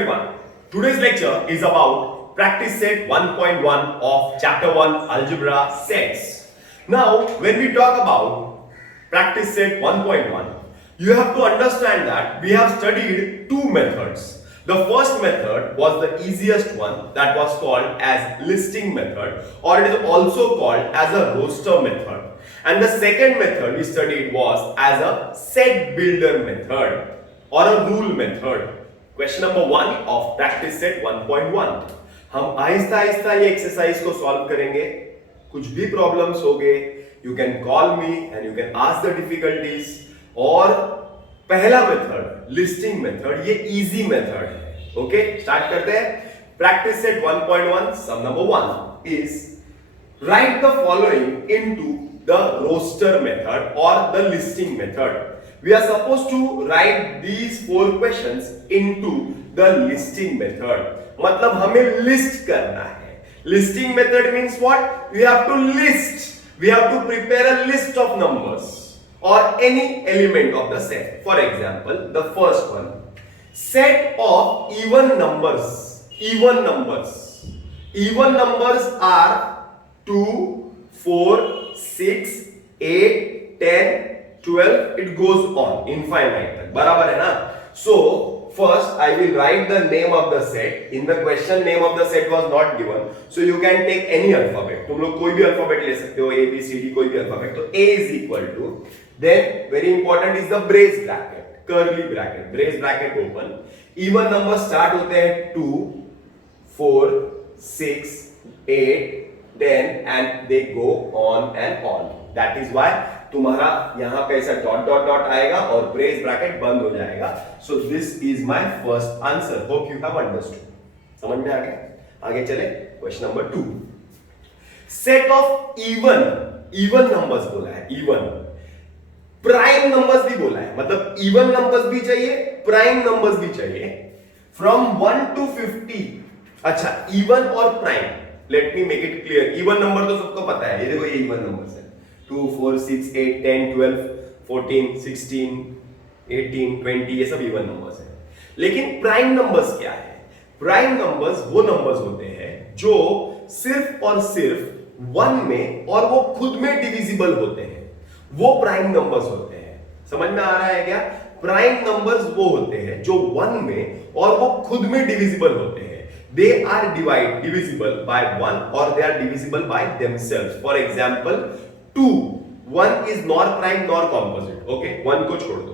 everyone. Today's lecture is about practice set 1.1 of chapter 1 algebra sets. Now, when we talk about practice set 1.1, you have to understand that we have studied two methods. The first method was the easiest one, that was called as listing method, or it is also called as a roster method. And the second method we studied was as a set builder method or a rule method. Question number 1 of practice set 1.1 हम आहिस्ता आहिस्ता ये exercise को solve करेंगे. कुछ भी problems होंगे you can call me and you can ask the difficulties. और पहला method listing method ये इजी मेथड है. ओके, स्टार्ट करते हैं. Practice set 1.1 sum number 1 is write the following into the roster method और the listing method. We are supposed to write these 4 questions into the listing method. मतलब हमें list करना है. Listing method means what? We have to list. We have to prepare a list of numbers or any element of the set. For example, the first one, set of even numbers. Even numbers. Even numbers are 2, 4, 6, 8, 10, 12, it goes on infinite तक. बराबर है ना? So first I will write the name of the set. In the question name of the set was not given, so you can take any alphabet. तुम लोग कोई भी alphabet ले सकते हो, A B C D कोई भी alphabet. तो A is equal to, then very important is the brace bracket, curly bracket, brace bracket open. Even numbers start होते हैं 2, 4, 6, 8, 10 and they go on and on. That is why तुम्हारा यहां पे ऐसा dot dot dot आएगा और brace bracket बंद हो जाएगा. So this is my first answer. Hope you have understood. समझ में आ गया? आगे चले. Question number 2, set of even numbers बोला है. इवन प्राइम नंबर्स भी बोला है. मतलब इवन नंबर्स भी चाहिए, प्राइम नंबर्स भी चाहिए. From 1 to 50. अच्छा, इवन और prime. Let me make it clear. Even number तो सबको पता है. ये देखो, ये इवन नंबर्स है. 2, 4, 6, 8, 10, 12, 14, 16, 18, 20 ये सब इवन नंबर्स हैं. लेकिन प्राइम नंबर्स क्या है? प्राइम नंबर्स वो नंबर्स होते हैं जो सिर्फ और सिर्फ 1 में और वो खुद में डिविजिबल होते हैं. वो प्राइम नंबर्स होते हैं. समझ में आ रहा है क्या? प्राइम नंबर्स वो होते हैं जो 1 में और वो खुद में डिविजिबल होते हैं. They are divisible by 1 or they are divisible by themselves. For example, 2, 1 is nor prime nor composite. Okay, 1 को छोड़ दो.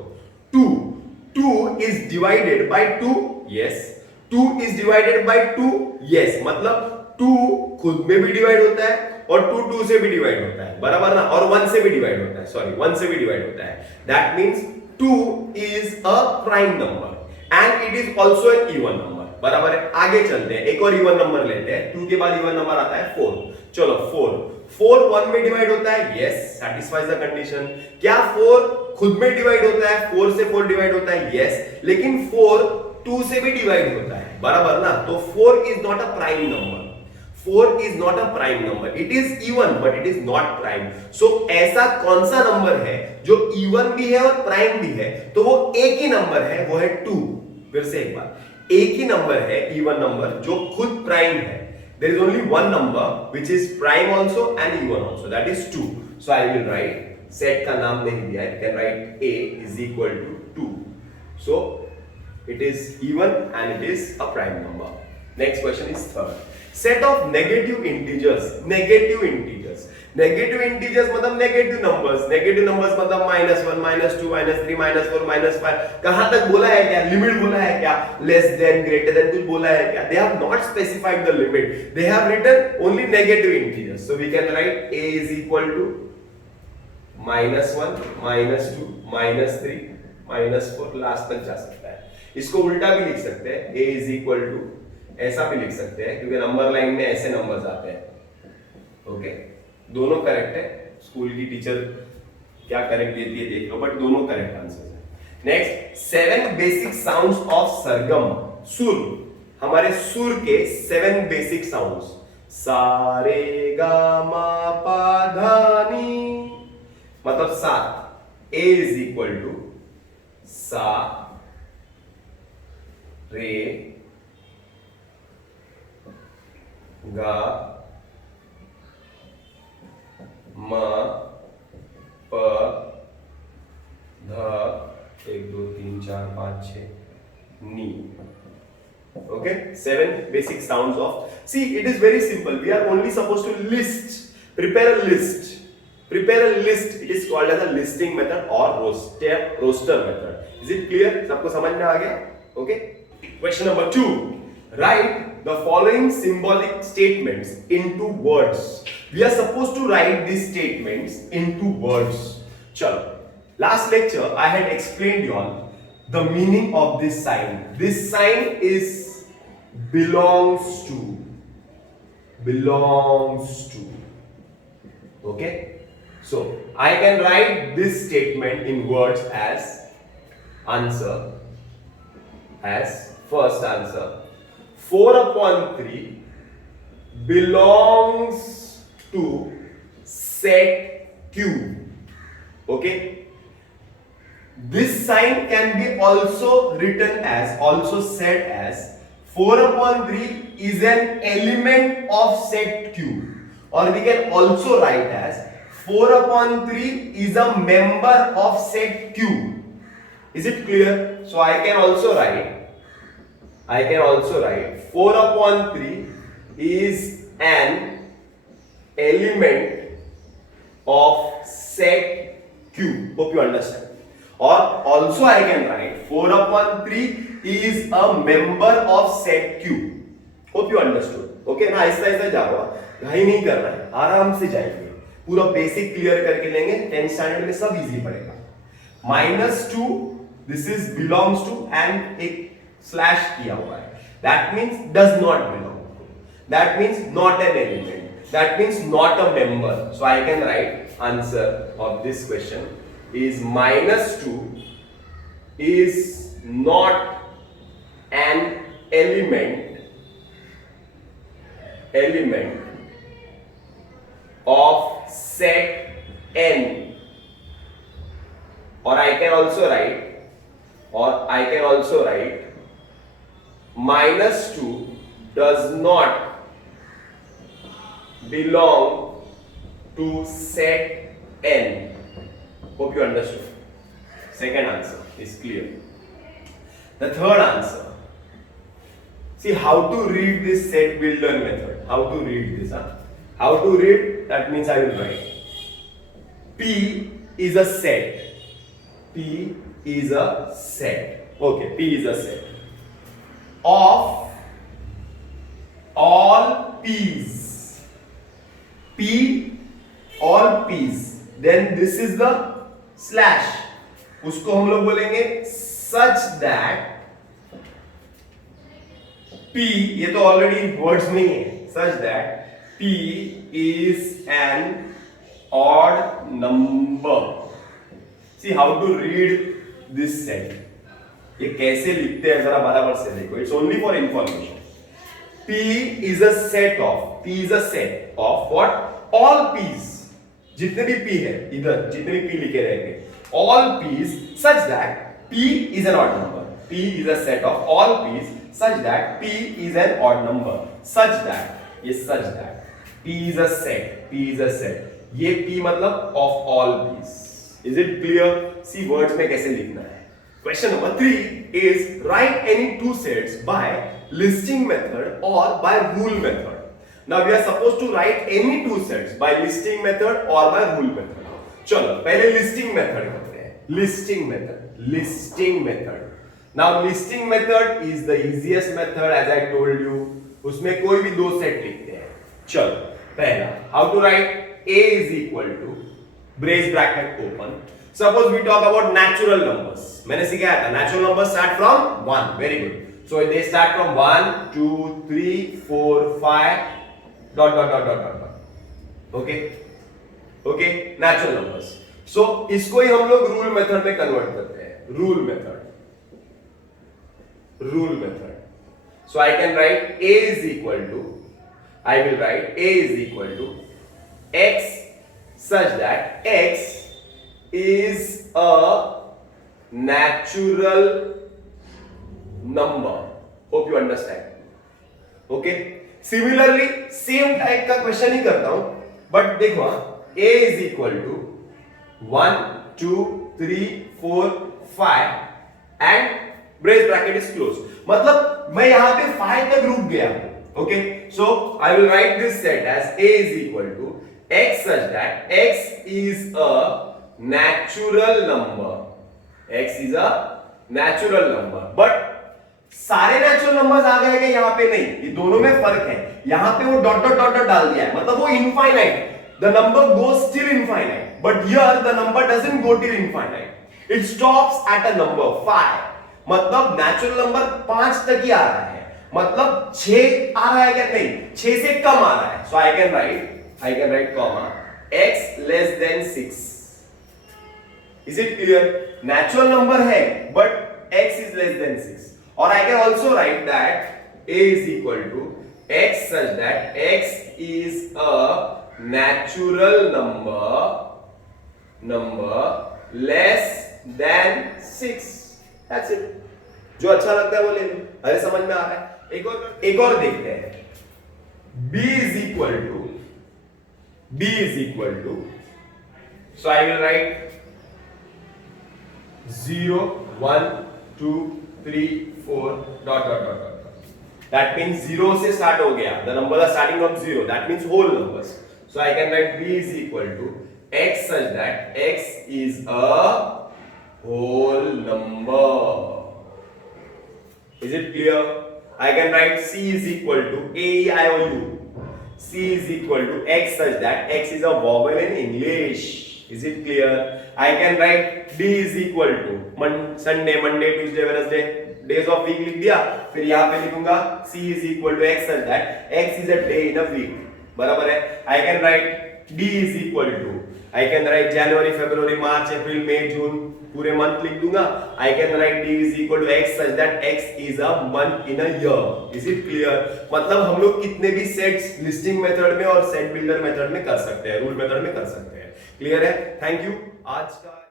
2 is divided by 2. Yes. 2 is divided by 2. Yes. मतलब 2 खुद में भी डिवाइड होता है और 2 से भी डिवाइड होता है. बराबर ना? और 1 से भी डिवाइड होता है. सॉरी, 1 से भी डिवाइड होता है. That means 2 is a prime number and it is also an even number. बराबर है. आगे चलते हैं. एक और इवन नंबर लेते हैं. 2 के बाद इवन नंबर आता है 4. चलो 4 1 में डिवाइड होता है. Yes, satisfies the condition. क्या 4 खुद में डिवाइड होता है? 4 से 4 डिवाइड होता है. यस, लेकिन 4 2 से भी डिवाइड होता है. बराबर ना? तो 4 is not a prime number. 4 is not a prime number. It is even but it is not prime. So ऐसा कौन सा नंबर है जो इवन भी है और प्राइम भी है? तो वो एक ही नंबर है, वो है 2. फिर से एक बार, एक ही नंबर है इवन नंबर जो खुद प्राइम है. There is only one number which is prime also and even also, that is 2. So I will write, set का नाम नहीं दिया है, you can write A is equal to 2. So it is even and it is a prime number. Next question is third. Set of negative integers. Negative integers. Negative integers मतलब negative numbers. Negative numbers मतलब -1, -2, -3, -4, -5. कहां तक बोला है क्या? Limit बोला है क्या? लेस देन, ग्रेटर देन कुछ बोला है क्या? They have not specified the limit. They have written only negative integers. So we can write A is equal to -1, -2, -3, -4 last तक जा सकता है. इसको उल्टा भी लिख सकते हैं. A is equal to ऐसा भी लिख सकते हैं क्योंकि नंबर लाइन में ऐसे नंबर्स आते हैं. ओके, दोनों करेक्ट है. स्कूल की टीचर क्या करेक्ट देती है देख लो, बट दोनों करेक्ट आंसर है. नेक्स्ट, 7 बेसिक साउंड्स ऑफ सरगम. सुर, हमारे सुर के 7 बेसिक साउंड्स. सा रे गा मा पा धा नी मतलब 7. A is equal to सा रे गा म प ध 1 2 3 4 5 6 नी. Okay, 7 basic sounds of. See, it is very simple. We are only supposed to list, prepare a list. Prepare a list. It is called as a listing method or roster method. Is it clear? सबको समझ में आ गया? Okay. Question number 2. Write the following symbolic statements into words. We are supposed to write these statements into words. चलो. Last lecture I had explained you all the meaning of this sign. This sign is belongs to. Okay, so I can write this statement in words as answer, as first answer, 4/3 belongs to set Q. Okay, this sign can be also written as, also said as 4/3 is an element of set Q, or we can also write as 4/3 is a member of set Q. Is it clear? So I can also write 4/3 is an element of set Q. Hope you understand. Or also I can write 4/3 is a member of set Q. Hope you understood. Okay ना, ऐसा जाओ, घाई नहीं कर रहा है, आराम से जाएंगे, पूरा बेसिक क्लियर करके लेंगे. 10th स्टैंडर्ड में सब इजी पड़ेगा. -2 this is belongs to and एक स्लैश किया हुआ है, that means does not belong, that means not an element, that means not a member. So I can write answer of this question is -2 is not an element of set n. Or I can also write -2 does not belong to set n. Hope you understood. Second answer is clear. The third answer. See how to read this set builder method. How to read this? How to read? That means I will write. P is a set. P is a set. Okay, P is a set of all P's. P, all P's. Then this is the slash, उसको हम लोग बोलेंगे सच that P, ये तो already words में ही है, such that P is an odd number. See how to read this set. ये कैसे लिखते हैं जरा बराबर से देखो. It's only for information. P is a set of what? All P's. जितने भी P है, इधर जितने भी P लिखे रहेंगे, all P's such that P is an odd number. P is a set of all P's such that P is an odd number. Such that, ये such that P is a set. ये P मतलब of all P's. Is it clear? See words में कैसे लिखना है. Question number 3 is write any two sets by listing method or by rule method. Now we are supposed to write any two sets by listing method or by rule method. चलो पहले listing method करते हैं. Listing method. Now listing method is the easiest method as I told you. उसमें कोई भी दो set लिखते हैं. चलो पहला how to write A is equal to brace bracket open. Suppose we talk about natural numbers. मैंने सिखाया था natural numbers start from 1. Very good. So they start from 1, 2, 3, 4, 5. Dot. Okay, natural numbers. So इसको ही हम लोग rule method में convert करते हैं. Rule method. So I can write A is equal to x such that x is a natural number. Hope you understand. Okay. Similarly same type का question ही करता हूं, बट देखो a is equal to 1 2 3 4 5 and brace bracket is close. मतलब मैं यहां पे 5 तक रुक गया। Okay, so I will write this set as a is equal to x such that x is a natural number, x is a natural number, but सारे natural numbers आ गए क्या यहाँ पे? नहीं, ये दोनों में फर्क है। यहाँ पे वो डॉट डॉट डॉट डाल दिया है, मतलब वो infinite, the number goes till infinite, but here the number doesn't go till infinite, it stops at a number 5। मतलब नेचुरल नंबर 5 तक ही आ रहा है, मतलब 6 आ रहा है क्या? नहीं, 6 से कम आ रहा है। So I can write comma x less than 6। Is it clear? Natural number है, but x is less than 6। और I can also write that a is equal to x such that x is a natural number less than 6। That's it। जो अच्छा लगता है वो ले लो। अरे समझ में आ रहा है? एक और देखते हैं। b is equal to, so I will write 0 1 2 3 4 dot dot dot dot। That means 0 से start हो गया, the numbers are starting from 0, that means whole numbers। So I can write b is equal to x such that x is a whole number। Is it clear? I can write c is equal to a e i o u, c is equal to x such that x is a vowel in English। Is it clear? I can write d is equal to Sunday, Monday, Tuesday, Wednesday, days of week लिख दिया, फिर यहाँ पे लिखूंगा c is equal to x such that x is a day in a week। बराबर है? I can write d is equal to, I can write January, February, March, April, May, June, पूरे month लिख दूंगा। I can write d is equal to x such that x is a month in a year। Is it clear? मतलब हम लोग कितने भी sets listing method में और सेट बिल्डर मेथड में कर सकते हैं, रूल मेथड में कर सकते हैं। क्लियर है? Thank you. आज का